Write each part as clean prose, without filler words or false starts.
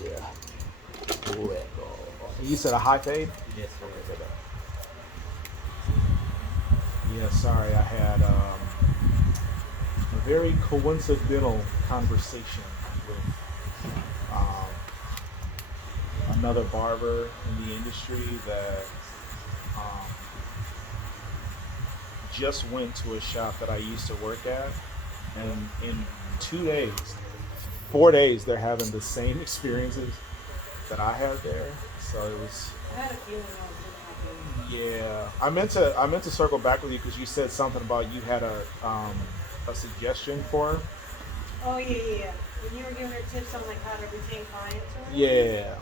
Yeah. You said a high fade? Yes, sir. Yeah, sorry, I had a very coincidental conversation with another barber in the industry that um, just went to a shop that I used to work at, and in 2 days, 4 days, they're having the same experiences that I had there. So it was, I had a feeling I was gonna have yeah. I meant to circle back with you because you said something about you had a suggestion for her. Oh yeah, yeah, yeah. When you were giving her tips on like how to retain clients or whatever. Yeah.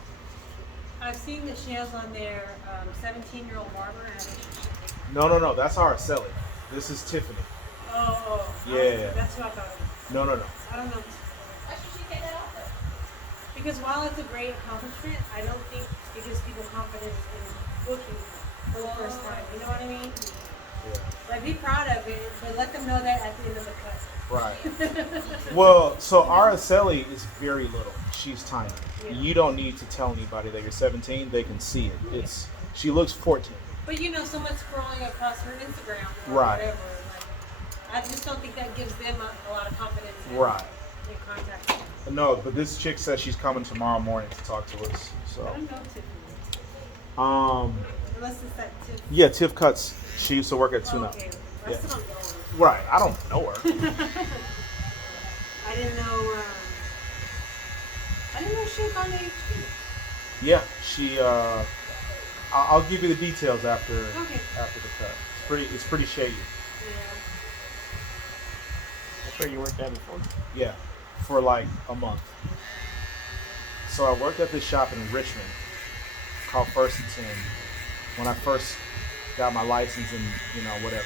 I've seen that she has on there 17-year-old barber, and I think she should take No, no, no. That's Araceli. This is Tiffany. Yeah. that's who I thought it was. No, no, no. I don't know. Why should she take that off though? Because while it's a great accomplishment, I don't think it gives people confidence in booking for the first time. You know what I mean? Yeah. Like, be proud of it, but let them know that at the end of the cut. Right. Well, so Araceli is very little. She's tiny. Yeah. You don't need to tell anybody that you're 17. They can see it. It's she looks 14. But you know, someone scrolling across her Instagram or Right. whatever. Like, I just don't think that gives them a lot of confidence Right. in contacting. No, but this chick says she's coming tomorrow morning to talk to us. I So, don't know Tiffany. um, Unless it's that Tiff. yeah, Tiff Cuts. She used to work at Oh, Tuna. okay. I Yeah. still don't know her. Right. I don't know her. I didn't know. I didn't know she was on HD. Yeah, she. I'll give you the details after Okay. after the cut. It's pretty shady. Yeah. That's where you worked at before? Yeah, for like a month. So I worked at this shop in Richmond called First and Ten when I first got my license and whatever.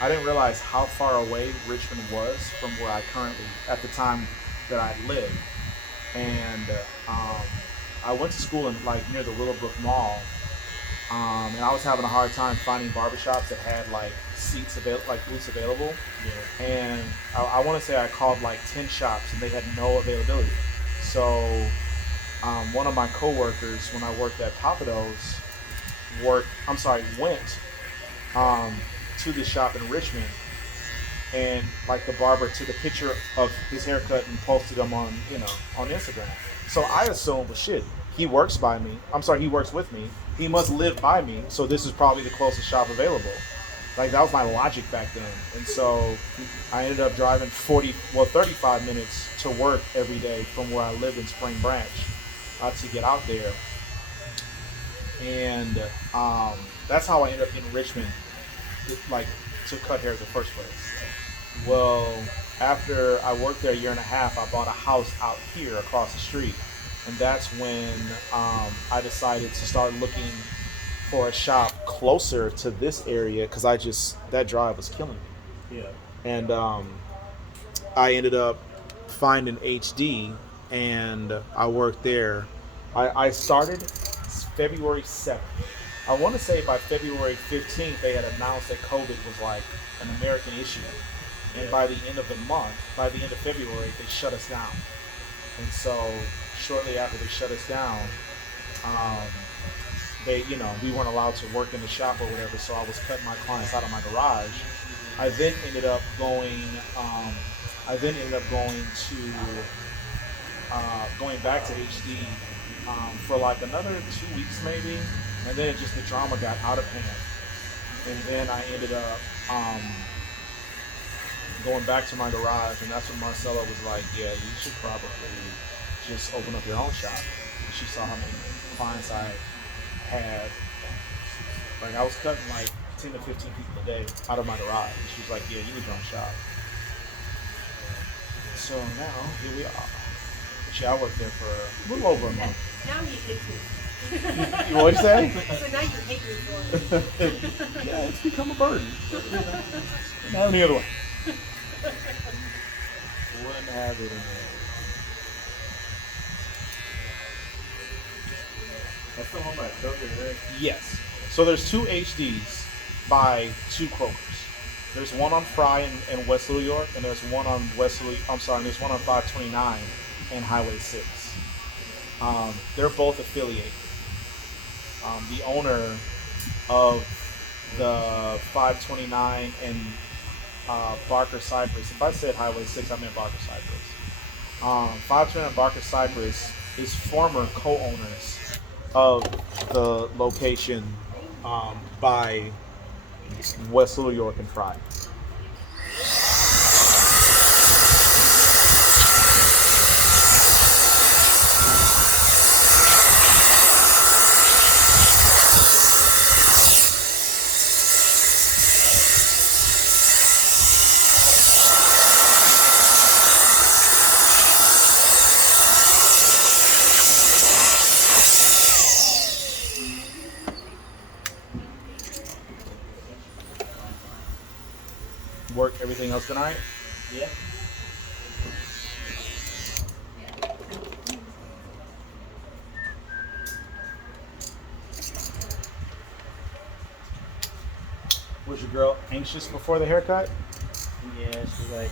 I didn't realize how far away Richmond was from where I currently at the time that I lived, and I went to school in like near the Willowbrook Mall, and I was having a hard time finding barbershops that had like booths available. Yeah. And I want to say I called like 10 shops and they had no availability. So one of my coworkers when I worked at Papados went to the shop in Richmond, and like the barber took a picture of his haircut and posted them on Instagram. So I assumed, well, shit, he works by me. I'm sorry, he works with me. He must live by me, so this is probably the closest shop available. Like that was my logic back then, and so I ended up driving 35 minutes to work every day from where I lived in Spring Branch to get out there, and that's how I ended up in Richmond, like to cut hair in the first place. Well, after I worked there a year and a half, I bought a house out here across the street, and that's when I decided to start looking for a shop closer to this area because that drive was killing me. Yeah. And I ended up finding HD, and I worked there. I started February 7th. I want to say by February 15th they had announced that COVID was like an American issue, and by the end of the month, by the end of February, they shut us down. And so shortly after they shut us down, we weren't allowed to work in the shop or whatever. So I was cutting my clients out of my garage. I then ended up going. Going back to HD for like another 2 weeks maybe, and then the drama got out of hand, and then I ended up going back to my garage, and that's when Marcella was like, "Yeah, you should probably just open up your own shop." And she saw how many clients I had. Like I was cutting like 10 to 15 people a day out of my garage, and she was like, "Yeah, you need your own shop." So now here we are. Actually, I worked there for a little over a month. Now you hate me. You what you say? So now you hate me for it. Yeah, it's become a burden. Not any other way. Wouldn't have it in there. That's the one by Kroger, right? Yes. So there's two HDs by two Krogers. There's one on Fry in West New York, and there's one on there's one on 529 and Highway 6. They're both affiliated. The owner of the 529 and Barker Cypress. If I said Highway 6, I meant Barker Cypress. 529 Barker Cypress is former co-owners of the location by West Little York and Fry. Work, everything else been alright? Yeah. Was your girl anxious before the haircut? Yeah, she's like,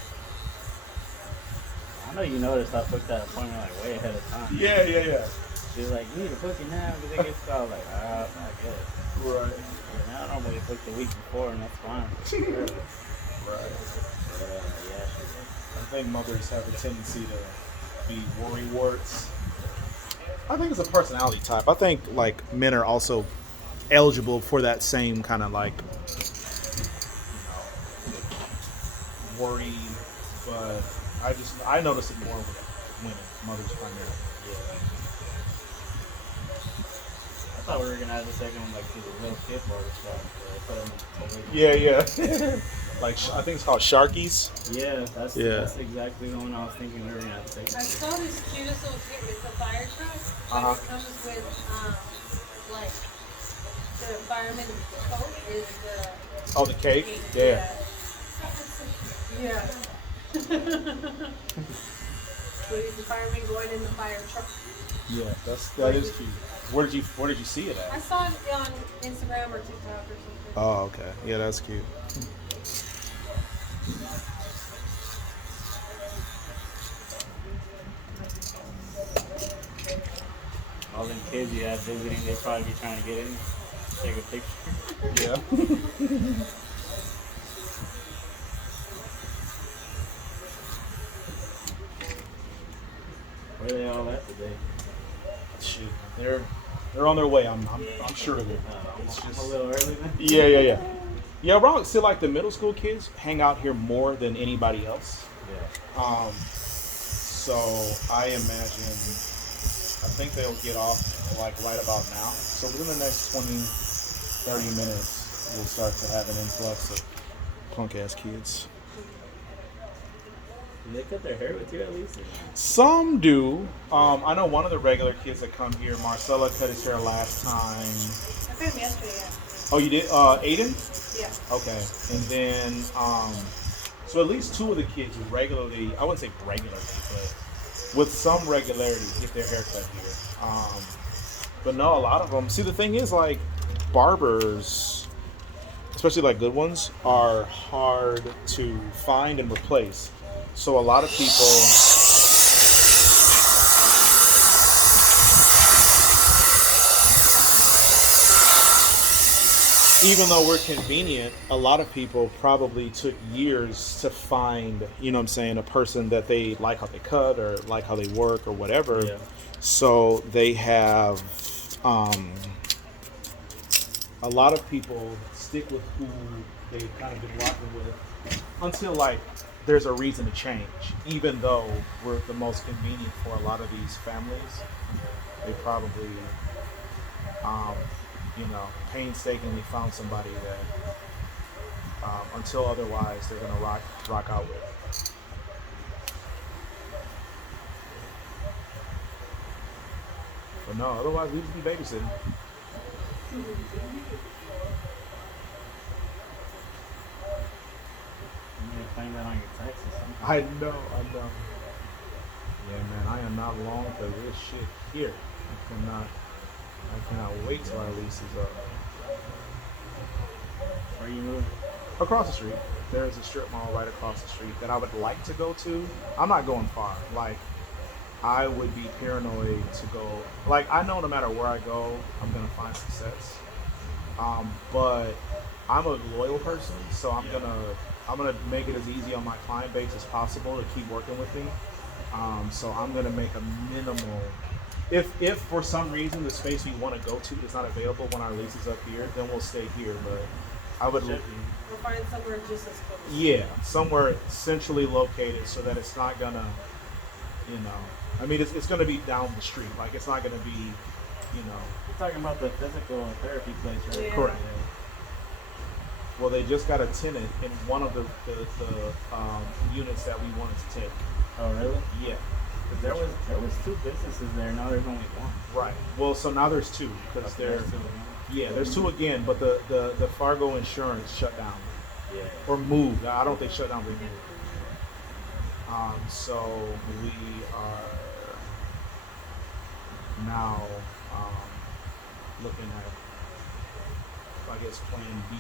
I know you noticed I booked that appointment like way ahead of time. Yeah. She was like, you need to book it now because it gets started. Like, I guess. Right. Yeah, now I normally book the week before and that's fine. Right. Yeah, she was. I think mothers have a tendency to be worry warts. I think it's a personality type. I think like men are also eligible for that same kind of like worry, but I notice it more with women, mothers primarily. I thought we were gonna have the second one like through the little kid barbershop. Yeah. Like I think it's called Sharkies. Yeah, that's Yeah. exactly the one I was thinking we were gonna have to take. I saw this cutest little kit. It's a fire truck. Uh-huh. But it comes with like the fireman coat is the Oh, the cake. Yeah. Yeah. So he's the fireman going in the fire truck. Yeah. That is cute. Where did you see it I at? saw it on Instagram or TikTok or something. Oh, okay. Yeah, that's cute. All them kids you have visiting, they probably be trying to get in, take a picture. Yeah. Where they all at today? Shoot, they're on their way. I'm sure of it. It's I'm a just little early then. yeah. Yeah, Ron, see, like the middle school kids hang out here more than anybody else. Yeah. So I imagine, I think they'll get off like right about now. So within the next 20, 30 minutes, we'll start to have an influx of punk ass kids. Do they cut their hair with you at least? Some do. I know one of the regular kids that come here, Marcella, cut his hair last time. I found him yesterday, yeah. Oh, you did? Aiden? Yeah. Okay. And then, so at least two of the kids regularly, I wouldn't say regularly, but with some regularity get their hair cut here. But no, a lot of them, see the thing is like barbers, especially like good ones, are hard to find and replace. So a lot of people, even though we're convenient, a lot of people probably took years to find, you know what I'm saying, a person that they like how they cut or like how they work or whatever. Yeah. So they have, a lot of people stick with who they've kind of been rocking with until like there's a reason to change. Even though we're the most convenient for a lot of these families, they probably, painstakingly found somebody that, until otherwise, they're gonna rock out with. But no, otherwise we'd just be babysitting. You need to claim that on your taxes somehow. I know. Yeah, man, I am not long for this shit here. I cannot wait till our lease is up. Where you moving? Across the street, there's a strip mall right across the street that I would like to go to. I'm not going far. Like, I would be paranoid to go. Like I know no matter where I go, I'm gonna find success. But I'm a loyal person, so I'm gonna make it as easy on my client base as possible to keep working with me. So I'm gonna make a minimal. If for some reason the space we want to go to is not available when our lease is up here, then we'll stay here. But I would, Should We'll find somewhere just as close. yeah, somewhere centrally located so that it's not gonna, you know, I mean it's gonna be down the street. Like it's not gonna be, you know. You're talking about the physical therapy place, right? Yeah. Correct. Well, they just got a tenant in one of the units that we wanted to take. Oh, really? Yeah. 'Cause there was two businesses there. Now there's only one. Right. Well, so now there's two because Okay, they're there's two again. yeah, there's two again, but the Fargo Insurance shut down Yeah. or moved. I don't think shut down. They moved. So we are now looking at, I guess, Plan B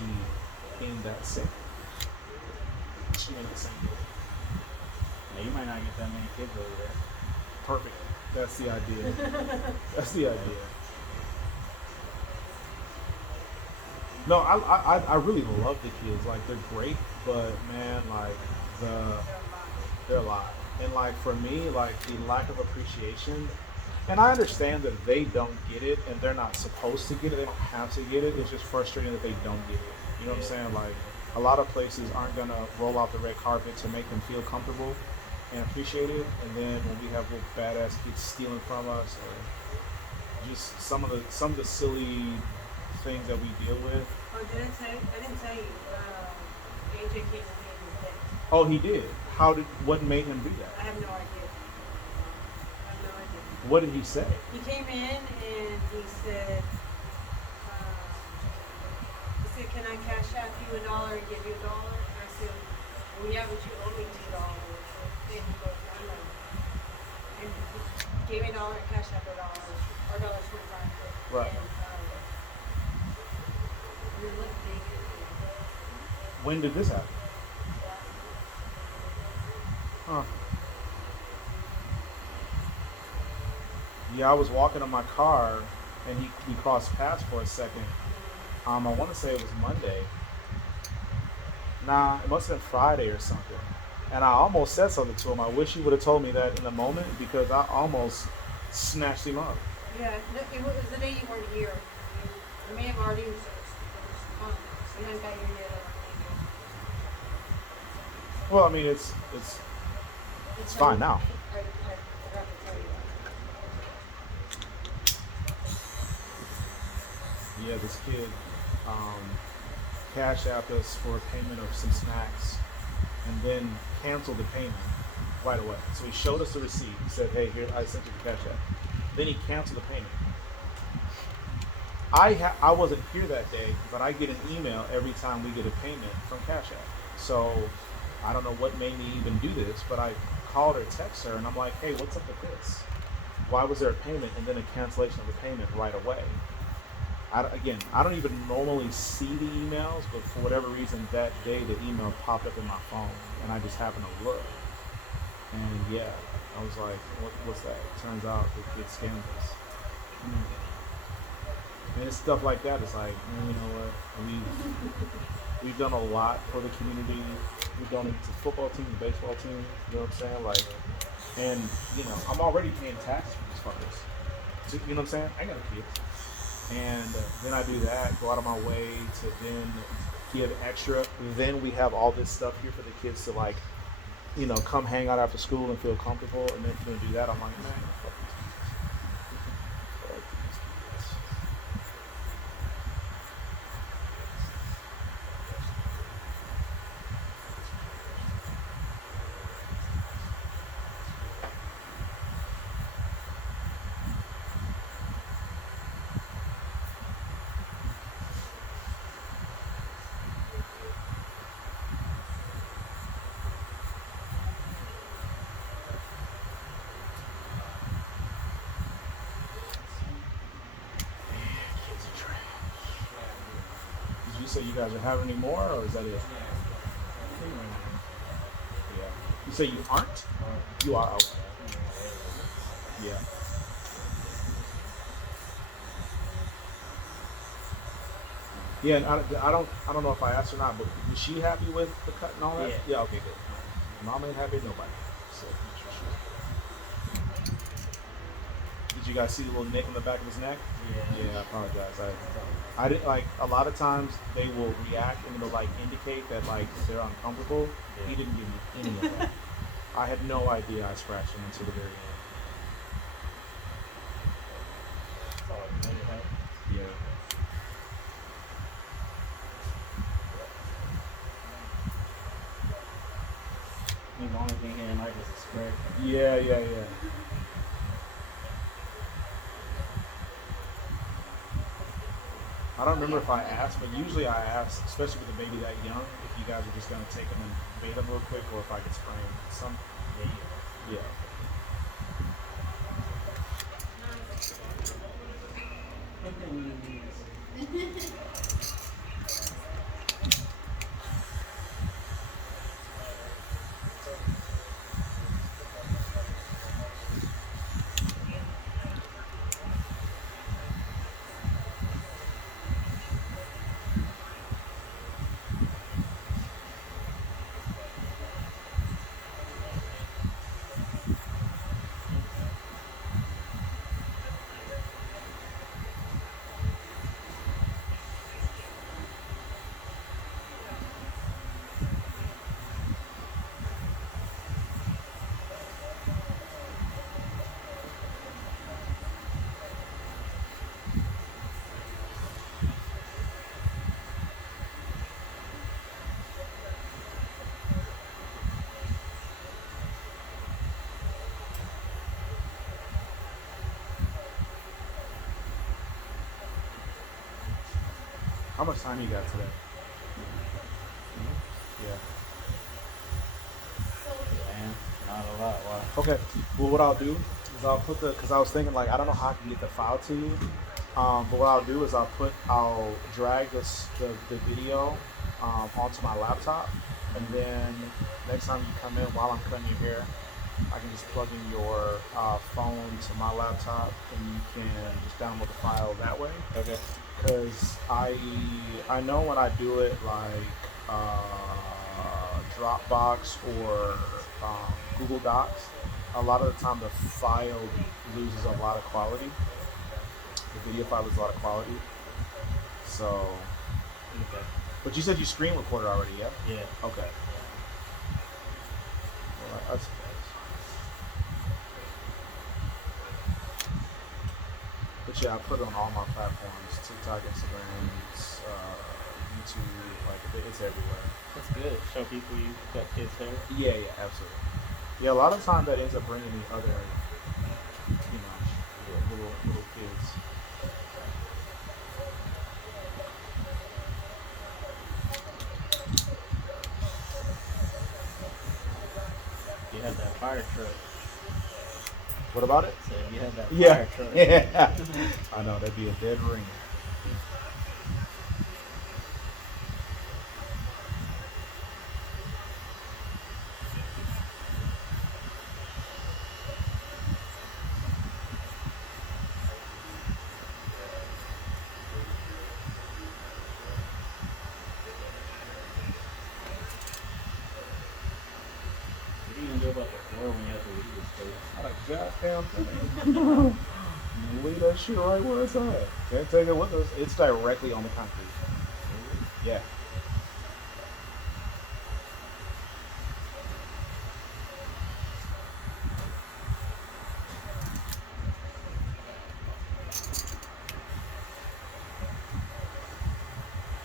in that same. In the same building. Yeah, you might not get that many kids over there. Perfect. That's the idea. That's the idea. No, I really love the kids. Like they're great, but man, like they're a lot. And like for me, like the lack of appreciation. And I understand that they don't get it, and they're not supposed to get it. They don't have to get it. It's just frustrating that they don't get it. You know what I'm saying? Like a lot of places aren't gonna roll out the red carpet to make them feel comfortable and appreciate it. And then when we have little badass kids stealing from us, or just some of the silly things that we deal with. Oh, I didn't tell you. AJ came to me and said, Oh, he did. What made him do I that? have no idea. I have no idea. What did he say? He came in and he said, can I cash out you $1 and give you $1? And I said, well, yeah, but you owe me $2. And he goes, I know. And he gave me $1 and cashed out $1 or $1.25. Right. And, we were looking When did this happen? Huh. Yeah, I was walking in my car and we crossed paths for a second. I want to say it was Monday. Nah, it must have been Friday or something. And I almost said something to him. I wish he would have told me that in the moment because I almost snatched him up. Yeah, no, it was the day you weren't here. You may have already we haven't got here yet. Well, I mean, it's fine now. I forgot to tell you. Yeah, this kid cashed out us for a payment of some snacks and then canceled the payment right away. So he showed us the receipt. He said, hey, here, I sent you the cash app. Then he canceled the payment. I wasn't here that day, but I get an email every time we get a payment from Cash App. So I don't know what made me even do this, but I called or texted her and I'm like, hey, what's up with this? Why was there a payment and then a cancellation of the payment right away? I don't even normally see the emails, but for whatever reason that day the email popped up in my phone and I just happened to look. And yeah, I was like, what's that? Turns out the kid scammed us. And it's stuff like that. It's like, you know what? We've done a lot for the community. We've done it to the football team, the baseball team. You know what I'm saying? Like, and you know, I'm already paying taxes for these fuckers. So, you know what I'm saying? I got a kid, and then I do that. Go out of my way to then give extra. Then we have all this stuff here for the kids to like, you know, come hang out after school and feel comfortable. And then if you're gonna do that, I'm like, man, fuck these people. Did you say you guys are having any more, or is that it? Yeah. You say you aren't? You are. Okay. Yeah. Yeah, and I don't know if I asked her or not, but was she happy with the cut and all that? Yeah. Yeah. Okay, good. Mama ain't happy, nobody. So that's for sure. Did you guys see the little nick on the back of his neck? Yeah. Yeah, I apologize. I didn't like a lot of times they will react and it'll like indicate that like they're uncomfortable. Yeah. He didn't give me any of that. I had no idea I scratched him until the very end. Oh, it really helped. Yeah. I mean, the only thing he didn't like was the spread. Yeah, yeah, yeah. I don't remember if I asked, but usually I ask, especially with a baby that young, if you guys are just gonna take him and bait him real quick, or if I could spray him. Some, Yeah. yeah. How much time you got today? Yeah. Man, not a lot. Why? Okay. Well, what I'll do is I'll put the, because I was thinking like I don't know how I can get the file to you, but what I'll do is I'll drag the video onto my laptop, and then next time you come in while I'm cutting your hair, I can just plug in your phone to my laptop, and you can just download the file that way. Okay. Because I know when I do it like Dropbox or Google Docs, a lot of the time the file loses a lot of quality. The video file loses a lot of quality. So, Okay. but you said you screen recorded already, yeah? Yeah. Okay. Well, that's But yeah, I put it on all my platforms: TikTok, Instagram, YouTube. Like it's everywhere. That's good. Show people you got kids hair. Yeah, yeah, absolutely. Yeah, a lot of times that ends up bringing me other, little kids. You had that fire truck. What about it? So you had that Yeah, fire truck. yeah. I know that'd be a dead ring. What are you gonna do about the floor when you have to leave this place? Not a goddamn thing. Leave that shit right where it's at. Can't take it with us. It's directly on the concrete. Yeah.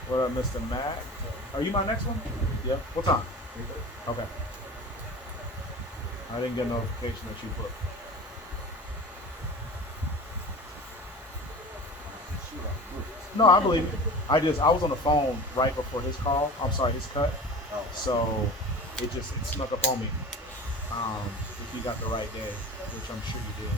What up, Mr. Mac? Are you my next one? Yeah. What time? Okay. I didn't get a notification that you booked. No, I believe it. I was on the phone right before his call. I'm sorry, his cut. Oh. So it snuck up on me. If you got the right day, which I'm sure you did.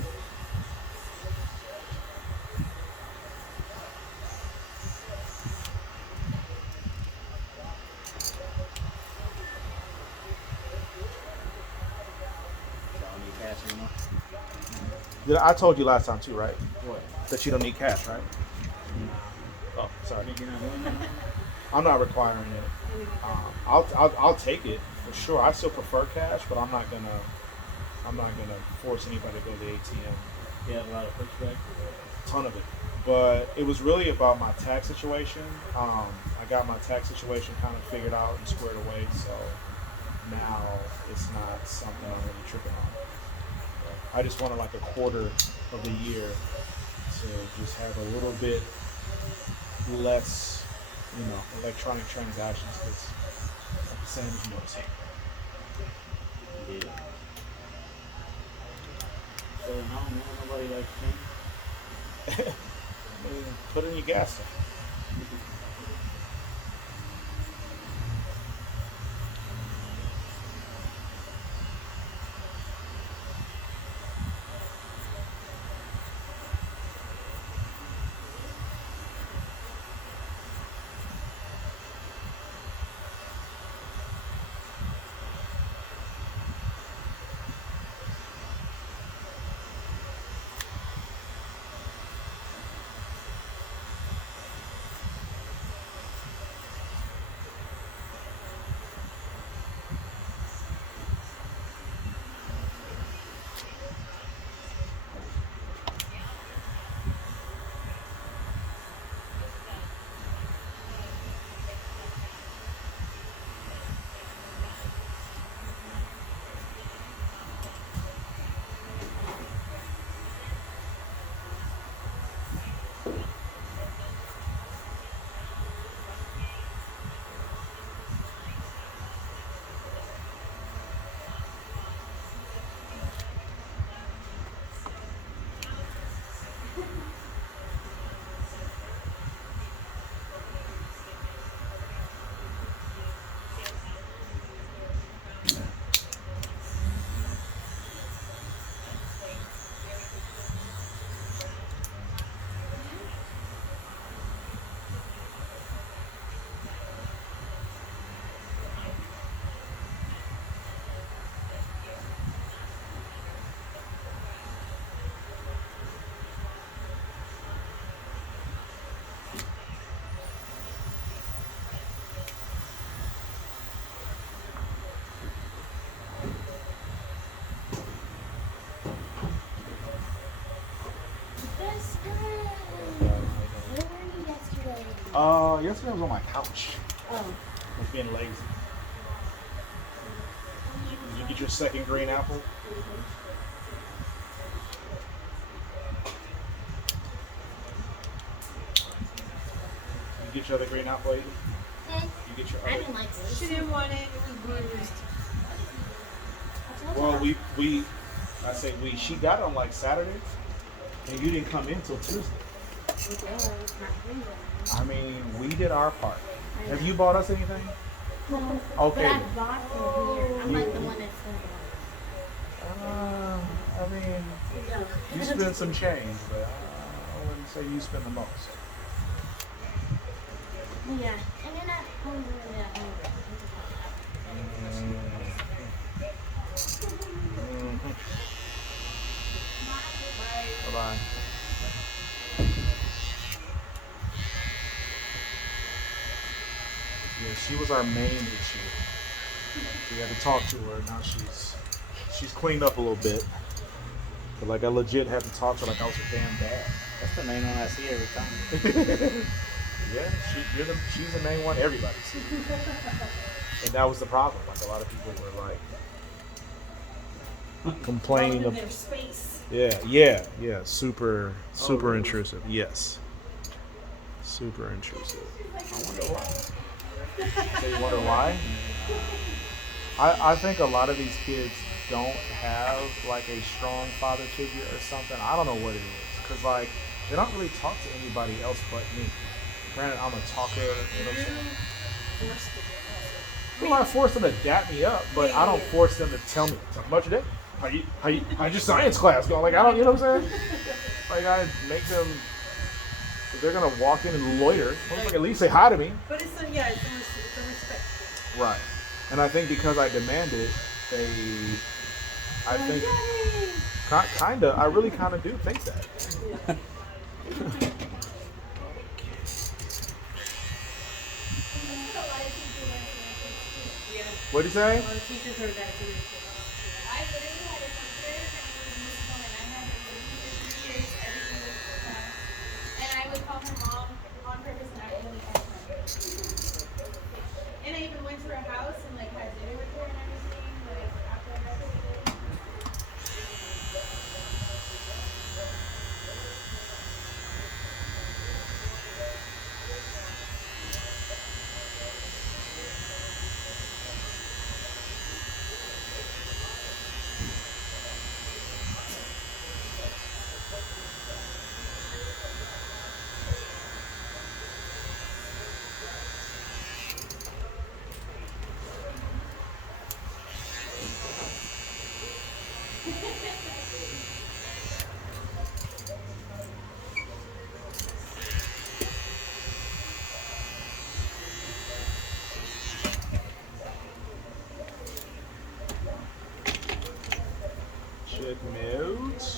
Y'all need cash anymore? I told you last time too, right? What? That you don't need cash, right? Oh, sorry. You're not doing that? I'm not requiring it. I'll take it for sure. I still prefer cash, but I'm not gonna force anybody to go to the ATM. You have a lot of pushback. Ton of it. But it was really about my tax situation. I got my tax situation kind of figured out and squared away, so now it's not something I'm really tripping on. I just wanted like a quarter of the year to just have a little bit less, electronic transactions. Because like the same as most. Yeah. So no, nobody likes change. Put in your gas tank. Best friend. Where were you yesterday? Yesterday I was on my couch. Oh. I was being lazy. Did you get your second green apple? You get your other green apple, Aiden? You get your I other. didn't like She this. didn't want it. It was bruised. Well, I say we. She got it on like Saturday, and you didn't come in till Tuesday. I mean, we did our part. Have you bought us anything? No. Okay. But I bought from here. I'm like the one that's I mean, you spent some change, but I wouldn't say you spend the most. Yeah. And then I hungry. Yeah. Bye bye. Yeah, she was our main issue. We had to talk to her. Now she's cleaned up a little bit. But like I legit had to talk to her like I was her damn dad. That's the main one I see every time. Yeah, she's the main one everybody sees. And that was the problem. Like a lot of people were like complaining of their space. yeah. Super really? intrusive. Yes. Super intrusive. I wonder why. So you wonder why? I think a lot of these kids don't have like a strong father figure or something. I don't know what it is. Cause like they don't really talk to anybody else but me. Granted, I'm a talker, you know what I'm saying? Well, I force them to dap me up, but I don't force them to tell me how much of it. How'd your science class go? Like I don't, you know what I'm saying? Like I make them. If they're gonna walk in and loiter, like at least say hi to me. But it's a respect. Right. And I think because I demand it, I think Kinda. I really kind of do think that. Yeah. What'd you say? All the teachers are that too. I literally had a teacher and it was Miss Cohen. I had her for 3 years every single class. And I would call her mom on purpose and accidentally text her. And I even went to her house and like had dinner with her and everything, like after I graduated. Check notes.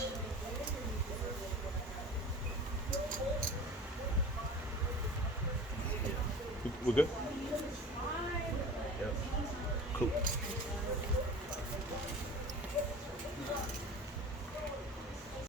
We're good? Yep. Cool.